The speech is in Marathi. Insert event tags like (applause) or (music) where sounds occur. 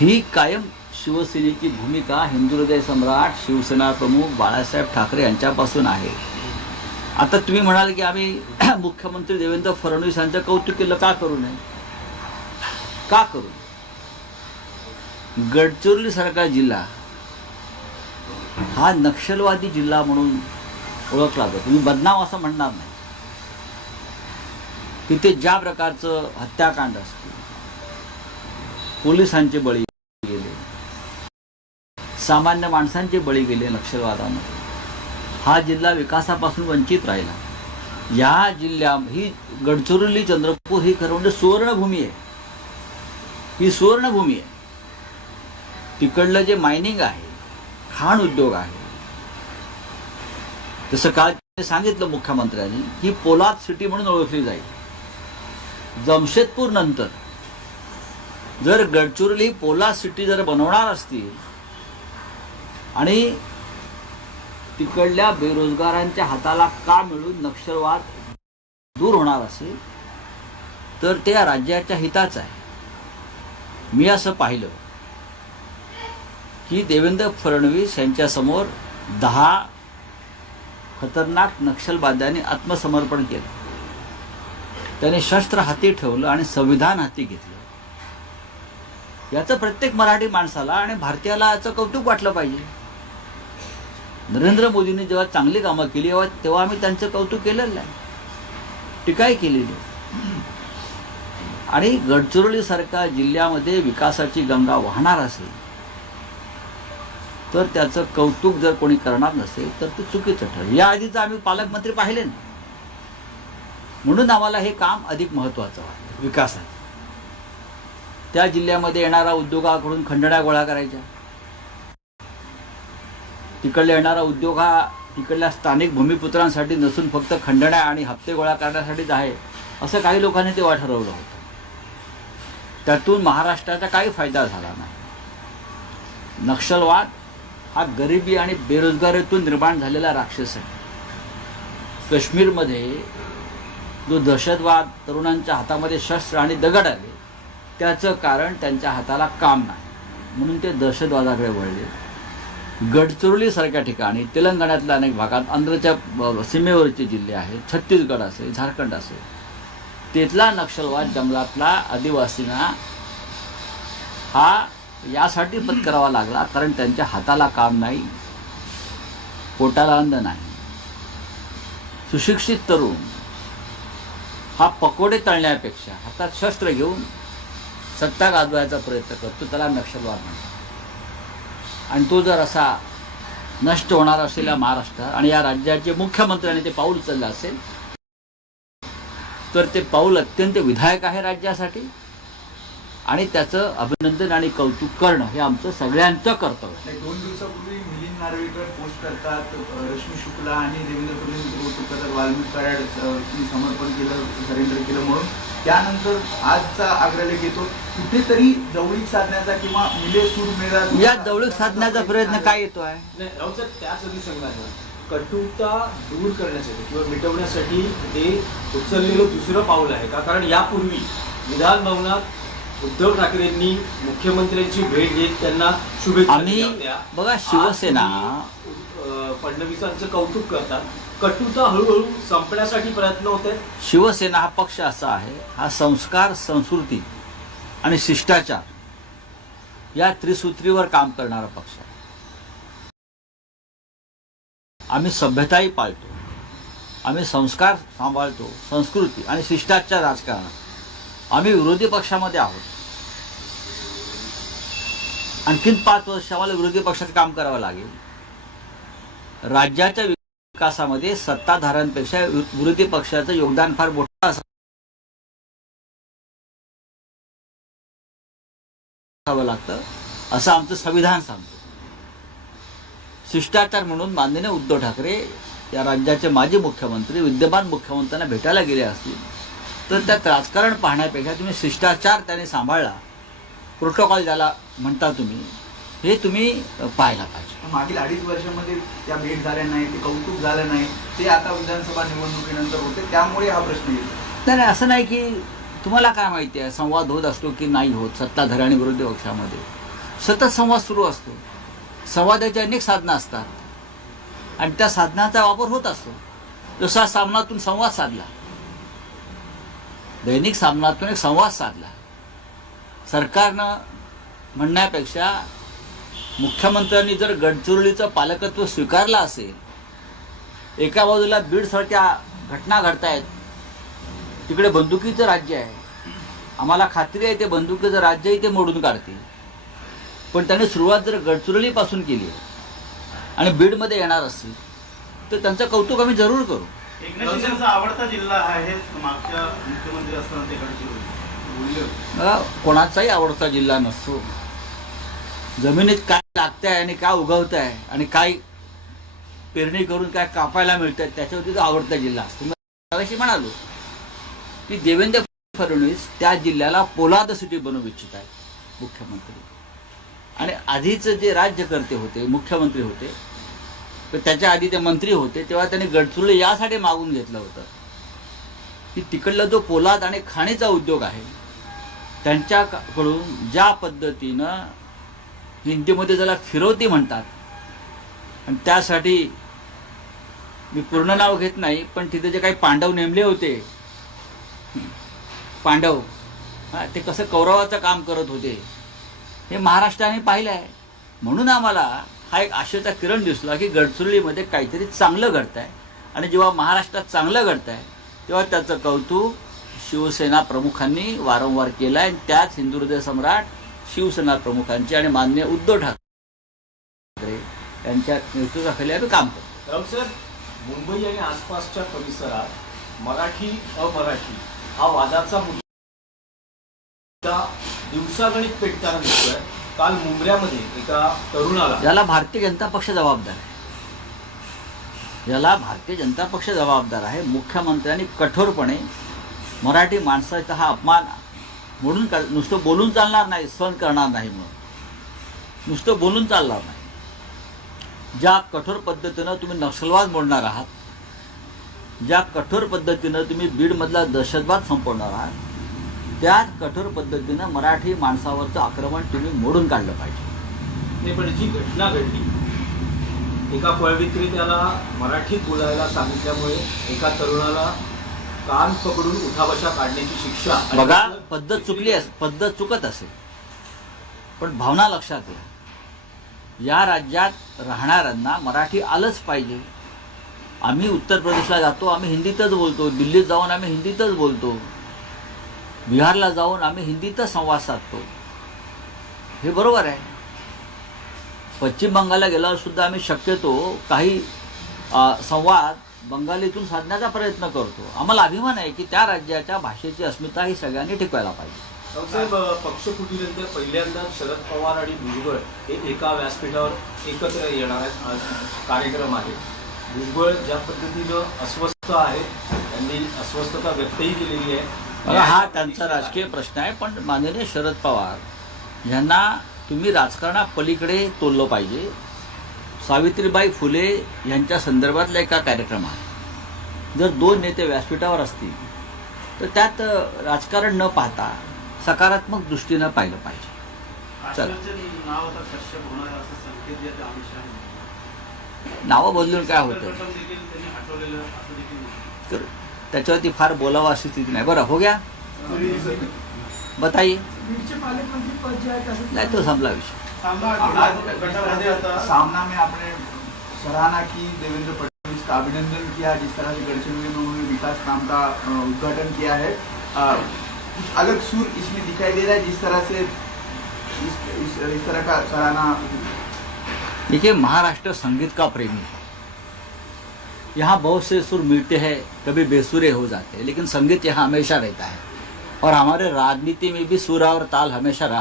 ही कायम शिवसेनेची भूमिका हिंदू हृदय सम्राट शिवसेना प्रमुख बाळासाहेब ठाकरे यांच्यापासून आहे. आता तुम्ही म्हणाल की आम्ही (clears throat) मुख्यमंत्री देवेंद्र फडणवीस यांचं कौतुक केलं का करू नये? का करू गडचिरोलीसारखा गडचिरोली सारखा जिल्हा हा नक्षलवादी जिल्हा म्हणून ओळखला जातो. तुम्ही बदनाम असं म्हणणार नाही. तिथे ज्या प्रकारचं हत्याकांड असते पोलिसांचे बळी सामान्य माणसांचे बळी गेले नक्षलवादानं. हा जिल्हा विकासापासून वंचित राहिला. या जिल्ह्या ही गडचिरोली चंद्रपूर ही खरं म्हणजे सुवर्णभूमी आहे. ही सुवर्णभूमी आहे. तिकडलं जे मायनिंग आहे खाण उद्योग आहे. तसं काल सांगितलं मुख्यमंत्र्यांनी ही पोलाद सिटी म्हणून ओळखली जाईल. जमशेदपूर नंतर जर गडचिरोली पोलाद सिटी जर बनवणार असतील आणि तिकडल्या बेरोजगारांच्या हाताला का मिळून नक्षलवाद दूर होणार असेल? तर ते राज्याच्या हिताचं आहे. मी असं पाहिलं की देवेंद्र फडणवीस यांच्यासमोर दहा खतरनाक नक्षलवाद्यांनी आत्मसमर्पण केलं. त्याने शस्त्र हाती ठेवलं आणि संविधान हाती घेतलं. याचं प्रत्येक मराठी माणसाला आणि भारतीयाला याचं कौतुक वाटलं पाहिजे. नरेंद्र मोदींनी जेव्हा चांगली कामं केली तेव्हा आम्ही त्यांचं कौतुक केलेलं नाही. टीकाही केलेली आहे. आणि गडचिरोलीसारख्या जिल्ह्यामध्ये विकासाची गंगा वाहणार असेल तर त्याचं कौतुक जर कोणी करणार नसेल तर ते चुकीचं ठरेल. या आधीचं आम्ही पालकमंत्री पाहिले ना म्हणून आम्हाला हे काम अधिक महत्वाचं वाटतं. विकासात. त्या जिल्ह्यामध्ये येणारा उद्योगाकडून खंडण्या गोळा करायच्या. तिकडला येणारा उद्योग हा तिकडल्या स्थानिक भूमिपुत्रांसाठी नसून फक्त खंडण्या आणि हप्ते गोळा करण्यासाठीच आहे असं काही लोकांनी तेव्हा ठरवलं होतं. त्यातून महाराष्ट्राचा काही फायदा झाला नाही. नक्षलवाद हा गरिबी आणि बेरोजगारीतून निर्माण झालेला राक्षस आहे. काश्मीरमध्ये जो दहशतवाद तरुणांच्या हातामध्ये शस्त्र आणि दगड आले त्याचं कारण त्यांच्या हाताला काम नाही. म्हणून ते दहशतवादाकडे वळले. गडचिरोलीसारख्या ठिकाणी तेलंगणातल्या अनेक भागात आंध्रच्या सीमेवरचे जिल्हे आहेत छत्तीसगड असेल झारखंड असेल. तिथला नक्षलवाद जंगलातला आदिवासींना हा यासाठी पत्करावा लागला कारण त्यांच्या हाताला काम नाही पोटाला अन्न नाही. सुशिक्षित तरुण हा पकोडे तळण्यापेक्षा हातात शस्त्र घेऊन सत्ता गाजवायचा प्रयत्न करतो त्याला नक्षलवाद म्हणतात. आणि तो जर असा नष्ट होणार असलेल्या महाराष्ट्र आणि या राज्याचे मुख्यमंत्र्यांनी ते पाऊल उचललं असेल तर ते पाऊल अत्यंत विधायक आहे राज्यासाठी. आणि त्याचं अभिनंदन आणि कौतुक करणं हे आमचं सगळ्यांचं कर्तव्य दोन दिवसापूर्वी मिलिंद नार्वेकर पोस्ट करतात रश्मी शुक्ला आणि देवेंद्र फडणवीस वाल्मिक कराड समर्पण केलं सरेंडर केलं म्हणून. त्यानंतर आजचा आग्रह घेतो कुठेतरी जवळीक साधण्याचा किंवा मिले सूर मेळा या जवळीक साधण्याचा प्रयत्न काय येतो आहे? त्याच अनुषंगाने. कटुता दूर करण्यासाठी किंवा मिटवण्यासाठी हे उचललेलं दुसरं पाऊल आहे. का कारण यापूर्वी विधान भवनात उद्धव ठाकरेंनी मुख्यमंत्र्यांची भेट घेत त्यांना शुभेच्छा. बघा, शिवसेना- फडणवीसांचं कौतुक करतात. कटुता हळूहळू संपण्यासाठी प्रयत्न होते. शिवसेना हा पक्ष असा आहे हा संस्कार संस्कृती आणि शिष्टाचार या त्रिसूत्रीवर काम करणारा पक्ष आहे. आम्ही सभ्यताही पाळतो आम्ही संस्कार सांभाळतो संस्कृती आणि शिष्टाचार राजकारण आम्ही विरोधी पक्षामध्ये आहोत. आणखीन पाच वर्ष आम्हाला विरोधी पक्षात काम करावं लागेल. राज्याच्या विकासामध्ये सत्ताधाऱ्यांपेक्षा विरोधी पक्षाचं योगदान फार मोठं असावं लागतं असं आमचं संविधान सांगतं. शिष्टाचार म्हणून माननीय उद्धव ठाकरे या राज्याचे माजी मुख्यमंत्री विद्यमान मुख्यमंत्र्यांना भेटायला गेले असतील तर त्यात राजकारण पाहण्यापेक्षा तुम्ही शिष्टाचार त्याने सांभाळला. प्रोटोकॉल ज्याला म्हणता तुम्ही हे तुम्ही पाहायला पाहिजे. मागील अडीच वर्षामध्ये त्या भेट झाल्या नाही ते कौतुक झालं नाही ते आता विधानसभा निवडणुकीनंतर होते त्यामुळे हा प्रश्न येतो. नाही नाही, असं नाही की तुम्हाला काय माहिती आहे संवाद होत असतो की नाही होत सत्ताधारी आणि विरोधी पक्षामध्ये. सतत संवाद सुरू असतो. संवादाची अनेक साधनं असतात. आणि त्या साधनाचा वापर होत असतो. जसा सामनातून संवाद साधला. दैनिक सामनातून एक संवाद साधला. सरकारनं म्हणण्यापेक्षा मुख्यमंत्र्यांनी जर गडचिरोलीचं पालकत्व स्वीकारलं असेल एका बाजूला बीडसारख्या घटना घडतायत तिकडे बंदुकीचं राज्य आहे. आम्हाला खात्री आहे ते बंदुकीचं राज्यही ते मोडून काढतील. पण त्याने सुरुवात जर गडचिरोलीपासून केली आणि बीडमध्ये येणार असतील तर त्यांचं कौतुक आम्ही जरूर करू. आवडता जिल्हा आहे मागच्या मुख्यमंत्री असताना ते गडचिरोली. अ, कोणाचाही आवडता जिल्हा नसतो. जमिनीत काय लागतंय आणि काय उगवत आणि काय पेरणी करून काय कापायला मिळतंय त्याच्यावरती तो आवडता जिल्हा असतो. म्हणालो की देवेंद्र फडणवीस त्या जिल्ह्याला पोलाद सिटी बनवू इच्छित आहेत मुख्यमंत्री. आणि आधीच जे राज्यकर्ते होते मुख्यमंत्री होते तर त्याच्या आधी ते मंत्री होते तेव्हा त्यांनी गडचुले यासाठी मागून घेतलं होतं. की तिकडला जो पोलाद आणि खाणीचा उद्योग आहे त्यांच्याकडून ज्या पद्धतीनं हिंदीमध्ये ज्याला फिरवती म्हणतात. आणि त्यासाठी मी पूर्ण नाव घेत नाही पण तिथे जे काही पांडव नेमले होते पांडव ते कसं कौरवाचं काम करत होते हे महाराष्ट्राने पाहिलं आहे. म्हणून आम्हाला हा एक आशेचा किरण दिसला की गडचिरोलीमध्ये काहीतरी चांगलं घडत आहे आणि जेव्हा महाराष्ट्रात चांगलं घडत आहे तेव्हा त्याचं कौतुक शिवसेना प्रमुखांनी वारंवार केलं आहे आणि त्याच हिंदुहृदय सम्राट शिवसेना प्रमुखांचे आणि मान्य उद्धव ठाकरे यांच्या नेतृत्वाखाली आम्ही काम करतो. राऊत सर मुंबई आणि आसपासच्या परिसरात मराठी अमराठी हा वादाचा मुद्दा दिवसागणिक पेटताना दिसतोय. काल मुंबऱ्यामध्ये एका तरुणाला याला भारतीय जनता पक्ष जबाबदार आहे. याला भारतीय जनता पक्ष जबाबदार आहे. मुख्यमंत्र्यांनी कठोरपणे मराठी माणसाचा हा अपमान म्हणून का नुसतं बोलून चालणार नाही सहन करणार नाही म्हणून. नुसतं बोलून चालणार नाही. ज्या कठोर पद्धतीनं तुम्ही नक्षलवाद मोडणार आहात ज्या कठोर पद्धतीनं तुम्ही बीडमधला दहशतवाद संपवणार आहात त्याच कठोर पद्धतीनं मराठी माणसावरचं आक्रमण तुम्ही मोडून काढलं पाहिजे. नाही पण जी घटना घडली एका फळ विक्रेत्याला मराठीत बोलायला सांगितल्यामुळे एका तरुणाला कान पकडून उठाबशा काढण्याची शिक्षा बघा पद्धत चुकली अस पद्धत चुकत असेल. पण भावना लक्षात घ्या. या राज्यात राहणाऱ्यांना मराठी आलंच पाहिजे. आम्ही उत्तर प्रदेशला जातो आम्ही हिंदीतच बोलतो. दिल्लीत जाऊन आम्ही हिंदीतच बोलतो. बिहारला जाऊन आम्ही हिंदीतच संवाद साधतो. हे बरोबर आहे. पश्चिम बंगालला गेल्यावर सुद्धा आम्ही शक्यतो काही संवाद बंगालीतून साधण्याचा प्रयत्न करतो. आम्हाला अभिमान आहे की त्या राज्याच्या भाषेची अस्मिता ही सगळ्यांनी टिकवायला पाहिजे. रावसाहेब पक्षफुटीनंतर पहिल्यांदाच शरद पवार आणि भुजबळ हे एका व्यासपीठावर एकत्र येणार आहेत. आज कार्यक्रम आहे. भुजबळ ज्या पद्धतीनं अस्वस्थ आहेत त्यांनी अस्वस्थता व्यक्तही केलेली आहे. हा त्यांचा राजकीय प्रश्न आहे पण माननीय शरद पवार यांना तुम्ही राजकारणा पलीकडे तोललं पाहिजे. सावित्रीबाई फुले यांच्या संदर्भातला एका कार्यक्रम आहे. जर दोन नेते व्यासपीठावर असतील तर त्यात राजकारण न पाहता सकारात्मक दृष्टीनं पाहिलं पाहिजे. चला. नाव आता कश्यप होणार असं संकेत देत अमित शहा नावं बदलून काय होतं. तर त्याच्यावरती फार बोलावं अशी स्थिती नाही. बरं हो गया? बताइए. त्यासाठी नाही तो संपला विषय. सामना आता। सामना में आपने सराहना की देवेंद्र फडणवीस का अभिनंदन किया जिस तरह से गडचिरोली में उन्होंने विकास काम का उद्घाटन किया है। कुछ अलग सुर इसमें दिखाई दे रहा है जिस तरह से इस, इस, इस तरह का सराहना देखिए महाराष्ट्र संगीत का प्रेमी है। यहाँ बहुत से सुर मिलते हैं कभी बेसुरे हो जाते हैं लेकिन संगीत यहाँ हमेशा रहता है। और हमारे राजनीति में भी सुर और ताल हमेशा रहा